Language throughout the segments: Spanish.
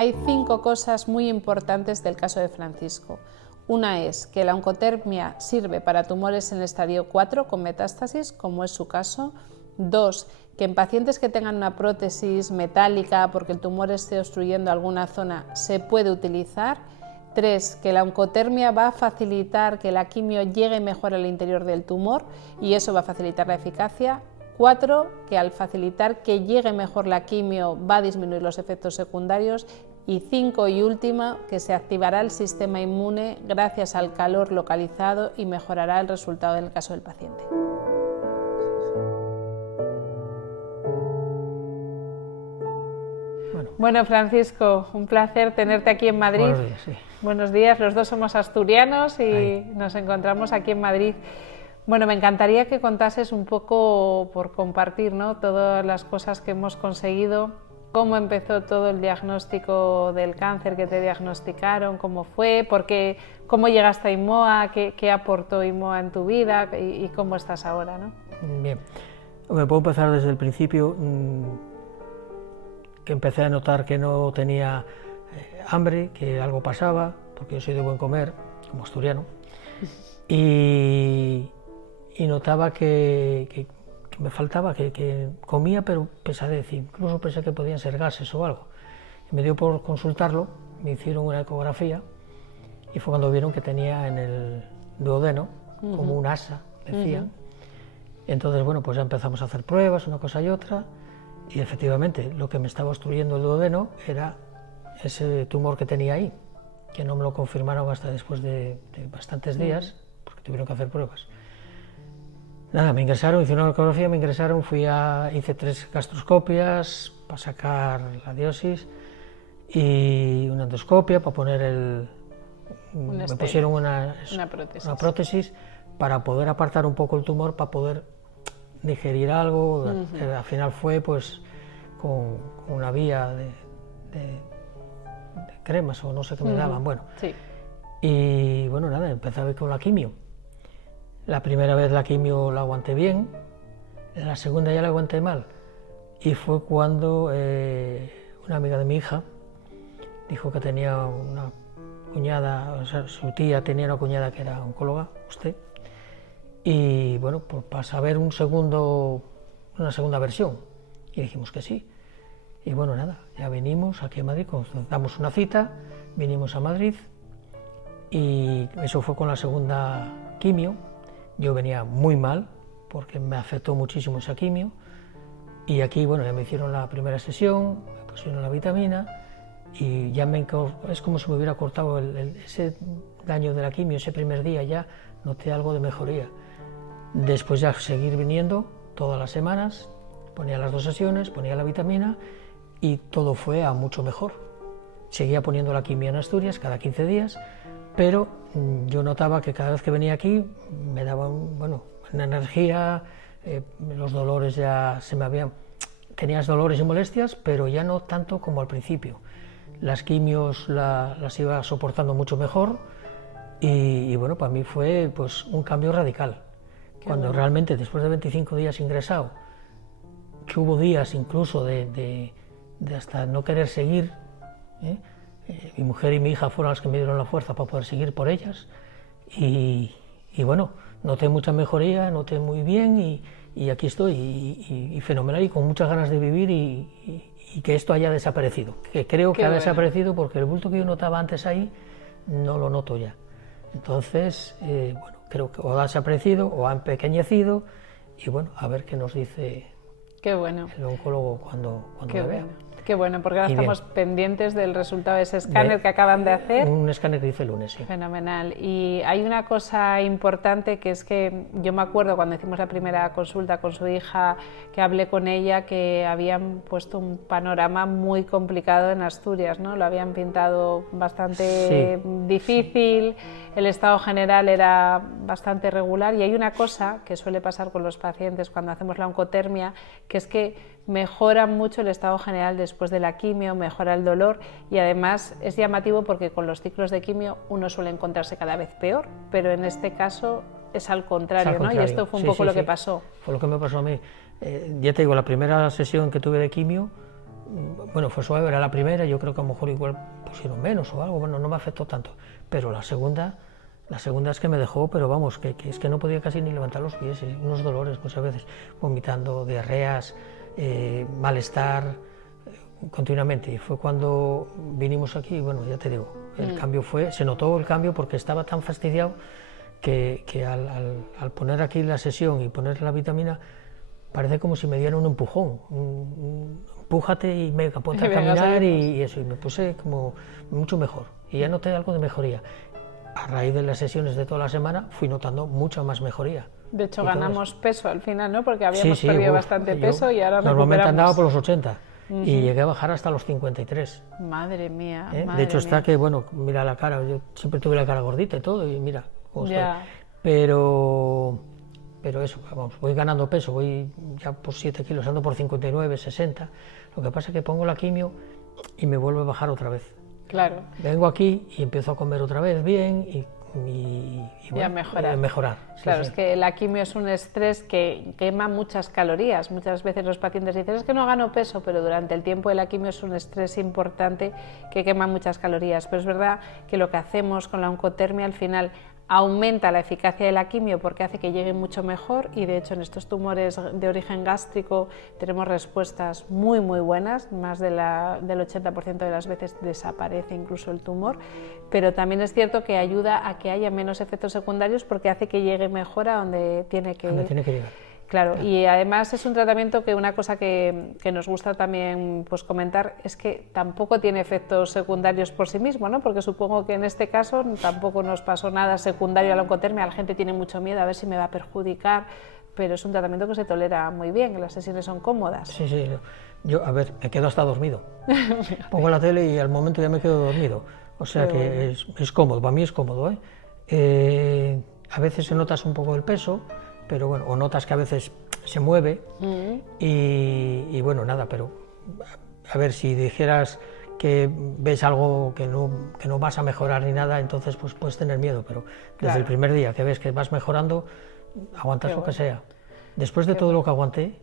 Hay 5 cosas muy importantes del caso de Francisco. Una es que la oncotermia sirve para tumores en el estadio 4 con metástasis, como es su caso. 2, que en pacientes que tengan una prótesis metálica porque el tumor esté obstruyendo alguna zona se puede utilizar. 3, que la oncotermia va a facilitar que la quimio llegue mejor al interior del tumor y eso va a facilitar la eficacia. 4, que al facilitar que llegue mejor la quimio va a disminuir los efectos secundarios. Y 5 y última, que se activará el sistema inmune gracias al calor localizado y mejorará el resultado en el caso del paciente. Bueno, Francisco, un placer tenerte aquí en Madrid. Buenos días, sí. Buenos días, los dos somos asturianos y nos encontramos aquí en Madrid. Bueno, me encantaría que contases un poco, por compartir, ¿no?, todas las cosas que hemos conseguido, cómo empezó todo el diagnóstico del cáncer que te diagnosticaron, cómo fue, cómo llegaste a IMOA, qué aportó IMOA en tu vida y cómo estás ahora, ¿no? Bien, me puedo empezar desde el principio, que empecé a notar que no tenía hambre, que algo pasaba, porque yo soy de buen comer, como asturiano, y notaba que me faltaba, que comía pero pesadez, incluso pensé que podían ser gases o algo. Y me dio por consultarlo, me hicieron una ecografía y fue cuando vieron que tenía en el duodeno como un asa, decían. Entonces, bueno, pues ya empezamos a hacer pruebas, una cosa y otra, y efectivamente lo que me estaba obstruyendo el duodeno era ese tumor que tenía ahí, que no me lo confirmaron hasta después de bastantes días, porque tuvieron que hacer pruebas. Nada, me ingresaron, hice una ecografía, me ingresaron, hice 3 gastroscopias para sacar la diópsis y una endoscopia para poner me pusieron una prótesis para poder apartar un poco el tumor, para poder digerir algo. Al final fue pues con una vía de cremas o no sé qué me daban, bueno. Sí. Y bueno, nada, empecé a ver con la quimio. La primera vez la quimio la aguanté bien, la segunda ya la aguanté mal. Y fue cuando una amiga de mi hija dijo que tenía una cuñada, o sea, su tía tenía una cuñada que era oncóloga, usted, y bueno, pues para saber una segunda versión. Y dijimos que sí. Y bueno, nada, ya vinimos aquí a Madrid, damos una cita, vinimos a Madrid y eso fue con la segunda quimio. Yo venía muy mal porque me afectó muchísimo esa quimio y aquí, bueno, ya me hicieron la primera sesión, me pusieron la vitamina y ya es como si me hubiera cortado ese daño de la quimio, ese primer día ya noté algo de mejoría. Después ya seguir viniendo todas las semanas, ponía las 2 sesiones, ponía la vitamina y todo fue a mucho mejor. Seguía poniendo la quimio en Asturias cada 15 días, pero yo notaba que cada vez que venía aquí me daban, bueno, una energía, los dolores ya tenías dolores y molestias, pero ya no tanto como al principio. Las quimios las iba soportando mucho mejor y bueno, para mí fue pues un cambio radical. Cuando realmente después de 25 días ingresado, que hubo días incluso de hasta no querer seguir, mi mujer y mi hija fueron las que me dieron la fuerza para poder seguir por ellas y bueno, noté mucha mejoría, noté muy bien y aquí estoy y fenomenal y con muchas ganas de vivir y que esto haya desaparecido, que creo que ha desaparecido porque el bulto que yo notaba antes ahí no lo noto ya. Entonces, bueno, creo que o ha desaparecido o ha empequeñecido y bueno, a ver qué nos dice el oncólogo cuando lo vea. Qué bueno, porque ahora estamos pendientes del resultado de ese escáner que acaban de hacer. Un escáner que hice el lunes, sí. Fenomenal. Y hay una cosa importante que es que yo me acuerdo cuando hicimos la primera consulta con su hija, que hablé con ella, que habían puesto un panorama muy complicado en Asturias, ¿no? Lo habían pintado bastante difícil, el estado general era bastante regular y hay una cosa que suele pasar con los pacientes cuando hacemos la oncotermia, que es que mejora mucho el estado general después de la quimio, mejora el dolor y además es llamativo porque con los ciclos de quimio uno suele encontrarse cada vez peor, pero en este caso es al contrario, ¿no? Y esto fue un poco lo que pasó. Fue lo que me pasó a mí. Ya te digo, la primera sesión que tuve de quimio bueno, fue suave, era la primera, yo creo que a lo mejor igual pusieron menos o algo, bueno, no me afectó tanto, pero la segunda es que me dejó, pero vamos, que es que no podía casi ni levantar los pies, unos dolores muchas veces, vomitando, diarreas, malestar, continuamente. Y fue cuando vinimos aquí, y bueno, ya te digo, el cambio se notó el cambio porque estaba tan fastidiado que al poner aquí la sesión y poner la vitamina, parece como si me dieran un empujón, empújate y venga, ponte a caminar y eso, y me puse como mucho mejor, y ya noté algo de mejoría. A raíz de las sesiones de toda la semana fui notando mucha más mejoría. De hecho, ganamos peso al final, ¿no? Porque habíamos perdido bastante peso y ahora normalmente andaba por los 80 y llegué a bajar hasta los 53. Madre mía. De hecho, está que, bueno, mira la cara, yo siempre tuve la cara gordita y todo, y mira cómo estoy. Pero eso, vamos, voy ganando peso, voy ya por 7 kilos, ando por 59, 60. Lo que pasa es que pongo la quimio y me vuelve a bajar otra vez. Claro. Vengo aquí y empiezo a comer otra vez bien y bueno, a mejorar. Claro, sí. Es que la quimio es un estrés que quema muchas calorías. Muchas veces los pacientes dicen, es que no gano peso, pero durante el tiempo de la quimio es un estrés importante que quema muchas calorías. Pero es verdad que lo que hacemos con la oncotermia al final aumenta la eficacia de la quimio porque hace que llegue mucho mejor, y de hecho en estos tumores de origen gástrico tenemos respuestas muy buenas, más del 80% de las veces desaparece incluso el tumor, pero también es cierto que ayuda a que haya menos efectos secundarios porque hace que llegue mejor a donde tiene que llegar. Claro, y además es un tratamiento que una cosa que nos gusta también pues comentar es que tampoco tiene efectos secundarios por sí mismo, ¿no? Porque supongo que en este caso tampoco nos pasó nada secundario a la oncotermia, la gente tiene mucho miedo a ver si me va a perjudicar, pero es un tratamiento que se tolera muy bien, las sesiones son cómodas. Sí, yo, a ver, me quedo hasta dormido. Pongo la tele y al momento ya me quedo dormido, o sea que es cómodo, para mí es cómodo, ¿eh? A veces se notas un poco el peso, pero bueno, o notas que a veces se mueve y bueno, nada, pero a ver, si dijeras que ves algo que no vas a mejorar ni nada, entonces pues puedes tener miedo, pero desde el primer día que ves que vas mejorando, aguantas lo que sea. Después de todo lo que aguanté,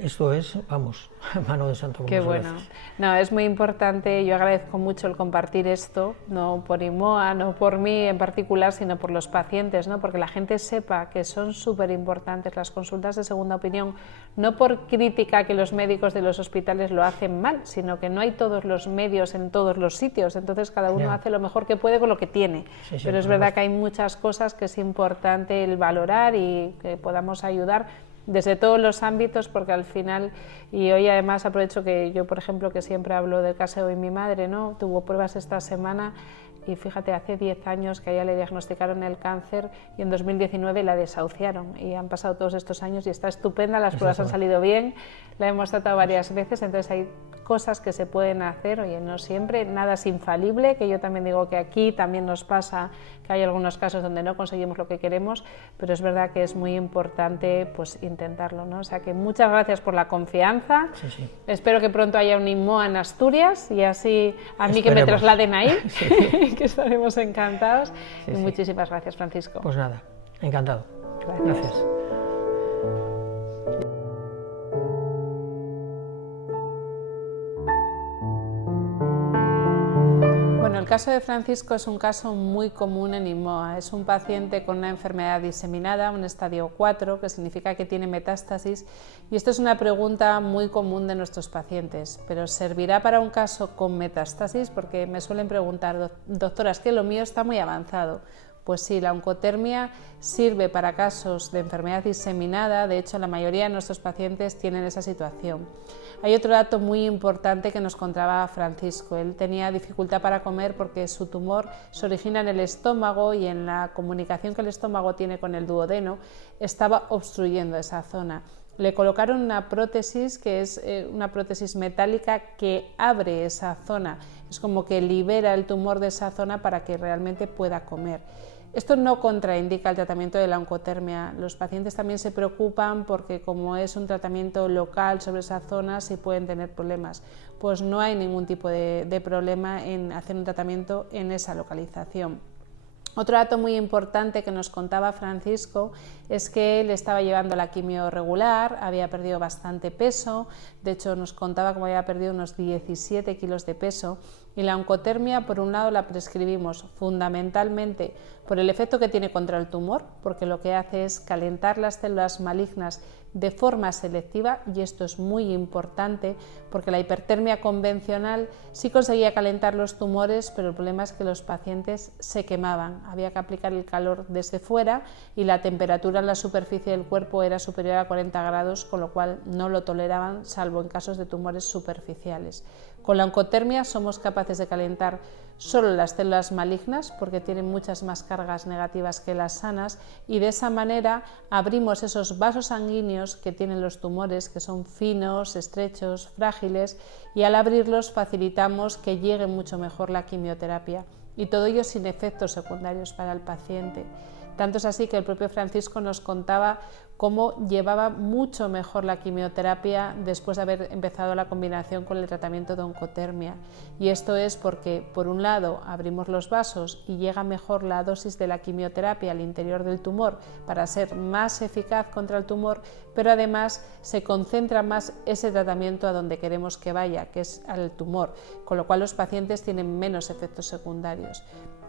esto es, vamos, mano de santo. Qué bueno. No, es muy importante, yo agradezco mucho el compartir esto, no por IMOA, no por mí en particular, sino por los pacientes, ¿no? Porque la gente sepa que son súper importantes las consultas de segunda opinión, no por crítica que los médicos de los hospitales lo hacen mal, sino que no hay todos los medios en todos los sitios, entonces cada uno hace lo mejor que puede con lo que tiene, pero es verdad que hay muchas cosas que es importante el valorar y que podamos ayudar desde todos los ámbitos, porque al final, y hoy además aprovecho que yo, por ejemplo, que siempre hablo del caso de mi madre, ¿no? Tuvo pruebas esta semana y fíjate, hace 10 años que a ella le diagnosticaron el cáncer y en 2019 la desahuciaron, y han pasado todos estos años y está estupenda, las pruebas han salido bien, la hemos tratado varias veces, entonces hay cosas que se pueden hacer, oye, no siempre, nada es infalible, que yo también digo que aquí también nos pasa que hay algunos casos donde no conseguimos lo que queremos, pero es verdad que es muy importante pues intentarlo, ¿no? O sea que muchas gracias por la confianza, espero que pronto haya un IMOA en Asturias y así a mí que me trasladen ahí, que estaremos encantados, y muchísimas gracias, Francisco. Pues nada, encantado. Gracias. Bueno, el caso de Francisco es un caso muy común en IMOA. Es un paciente con una enfermedad diseminada, un estadio 4, que significa que tiene metástasis, y esto es una pregunta muy común de nuestros pacientes. ¿Pero servirá para un caso con metástasis? Porque me suelen preguntar, doctora, es que lo mío está muy avanzado. Pues sí, la oncotermia sirve para casos de enfermedad diseminada, de hecho la mayoría de nuestros pacientes tienen esa situación. Hay otro dato muy importante que nos contaba Francisco, él tenía dificultad para comer porque su tumor se origina en el estómago y en la comunicación que el estómago tiene con el duodeno estaba obstruyendo esa zona. Le colocaron una prótesis que es una prótesis metálica que abre esa zona, es como que libera el tumor de esa zona para que realmente pueda comer. Esto no contraindica el tratamiento de la oncotermia. Los pacientes también se preocupan porque como es un tratamiento local sobre esa zona, sí pueden tener problemas. Pues no hay ningún tipo de problema en hacer un tratamiento en esa localización. Otro dato muy importante que nos contaba Francisco es que él estaba llevando la quimio regular, había perdido bastante peso, de hecho nos contaba que había perdido unos 17 kilos de peso, y la oncotermia por un lado la prescribimos fundamentalmente por el efecto que tiene contra el tumor, porque lo que hace es calentar las células malignas de forma selectiva, y esto es muy importante porque la hipertermia convencional sí conseguía calentar los tumores, pero el problema es que los pacientes se quemaban, había que aplicar el calor desde fuera y la temperatura en la superficie del cuerpo era superior a 40 grados, con lo cual no lo toleraban, salvo en casos de tumores superficiales. Con la oncotermia somos capaces de calentar solo las células malignas porque tienen muchas más cargas negativas que las sanas, y de esa manera abrimos esos vasos sanguíneos que tienen los tumores, que son finos, estrechos, frágiles, y al abrirlos facilitamos que llegue mucho mejor la quimioterapia, y todo ello sin efectos secundarios para el paciente. Tanto es así que el propio Francisco nos contaba cómo llevaba mucho mejor la quimioterapia después de haber empezado la combinación con el tratamiento de oncotermia. Y esto es porque, por un lado, abrimos los vasos y llega mejor la dosis de la quimioterapia al interior del tumor para ser más eficaz contra el tumor, pero además se concentra más ese tratamiento a donde queremos que vaya, que es al tumor, con lo cual los pacientes tienen menos efectos secundarios.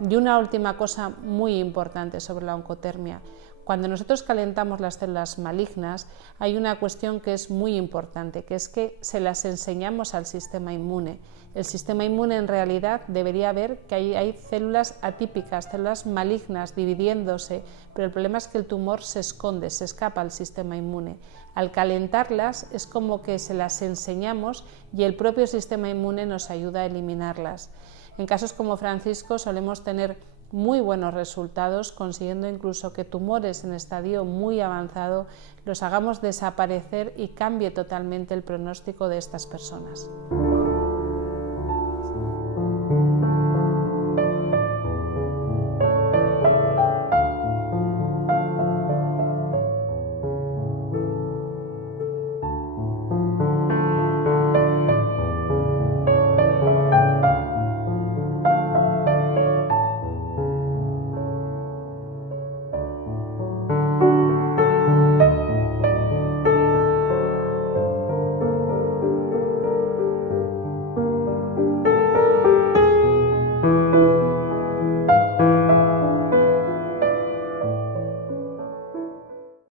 Y una última cosa muy importante sobre la oncotermia: cuando nosotros calentamos las células malignas hay una cuestión que es muy importante, que es que se las enseñamos al sistema inmune. El sistema inmune en realidad debería ver que hay células atípicas, células malignas dividiéndose, pero el problema es que el tumor se esconde, se escapa al sistema inmune. Al calentarlas es como que se las enseñamos y el propio sistema inmune nos ayuda a eliminarlas. En casos como Francisco solemos tener muy buenos resultados, consiguiendo incluso que tumores en estadio muy avanzado los hagamos desaparecer y cambie totalmente el pronóstico de estas personas.